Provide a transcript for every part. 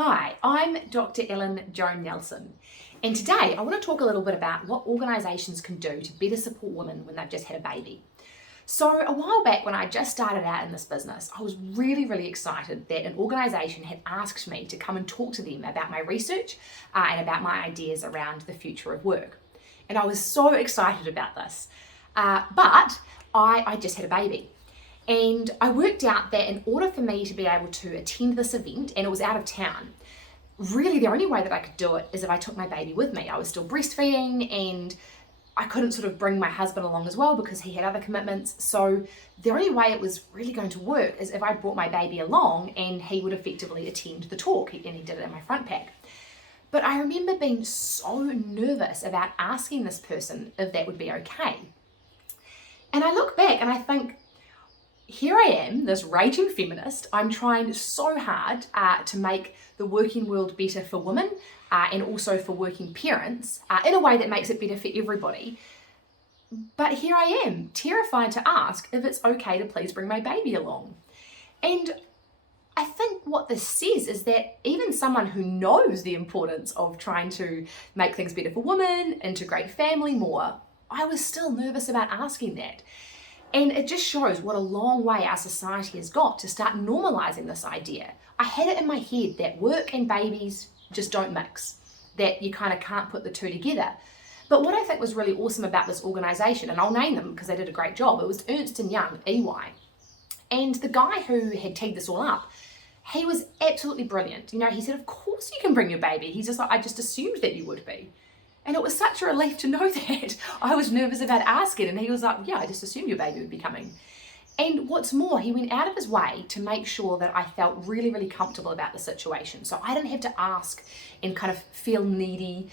Hi, I'm Dr. Joan Nelson, and today I want to talk a little bit about what organisations can do to better support women when they've just had a baby. So a while back when I just started out in this business, I was really excited that an organisation had asked me to come and talk to them about my research and about my ideas around the future of work. And I was so excited about this, but I just had a baby. And I worked out that in order for me to be able to attend this event, and it was out of town, really the only way that I could do it is if I took my baby with me. I was still breastfeeding and I couldn't sort of bring my husband along as well because he had other commitments. So the only way it was really going to work is if I brought my baby along and he would effectively attend the talk, and he did it in my front pack. But I remember being so nervous about asking this person if that would be okay. And I look back and I think, here I am, this raging feminist. I'm trying so hard to make the working world better for women and also for working parents in a way that makes it better for everybody. But here I am, terrified to ask if it's okay to please bring my baby along. And I think what this says is that even someone who knows the importance of trying to make things better for women, integrate family more, I was still nervous about asking that. And it just shows what a long way our society has got to start normalizing this idea. I had it in my head that work and babies just don't mix, that you kind of can't put the two together. But what I think was really awesome about this organization, and I'll name them because they did a great job, it was Ernst & Young, EY. And the guy who had teed this all up, he was absolutely brilliant. You know, he said, of course you can bring your baby. He's just like, I just assumed that you would be. And it was such a relief to know that. I was nervous about asking, and he was like, yeah, I just assumed your baby would be coming. And what's more, he went out of his way to make sure that I felt really comfortable about the situation. So I didn't have to ask and kind of feel needy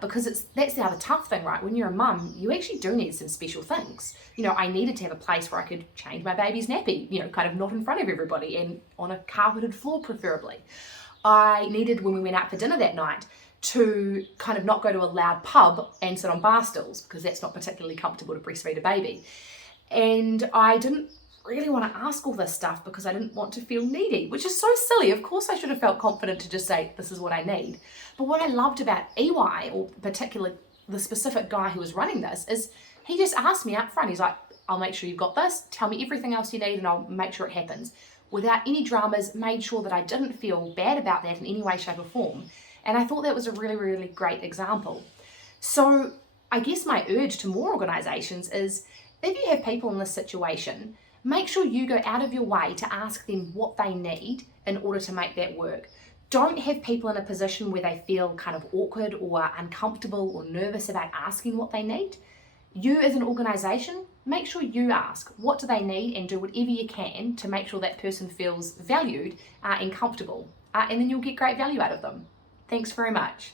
because that's the other tough thing, right? When you're a mum, you actually do need some special things. You know, I needed to have a place where I could change my baby's nappy, you know, kind of not in front of everybody and on a carpeted floor preferably. I needed, when we went out for dinner that night, to kind of not go to a loud pub and sit on bar stools because that's not particularly comfortable to breastfeed a baby. And I didn't really want to ask all this stuff because I didn't want to feel needy, which is so silly. Of course I should have felt confident to just say, this is what I need. But what I loved about EY, or particularly the specific guy who was running this, is he just asked me up front. He's like, I'll make sure you've got this. Tell me everything else you need and I'll make sure it happens. Without any dramas, made sure that I didn't feel bad about that in any way, shape or form. And I thought that was a really great example. So I guess my urge to more organisations is, if you have people in this situation, make sure you go out of your way to ask them what they need in order to make that work. Don't have people in a position where they feel kind of awkward or uncomfortable or nervous about asking what they need. You as an organisation, make sure you ask what do they need and do whatever you can to make sure that person feels valued and comfortable. And then you'll get great value out of them. Thanks very much.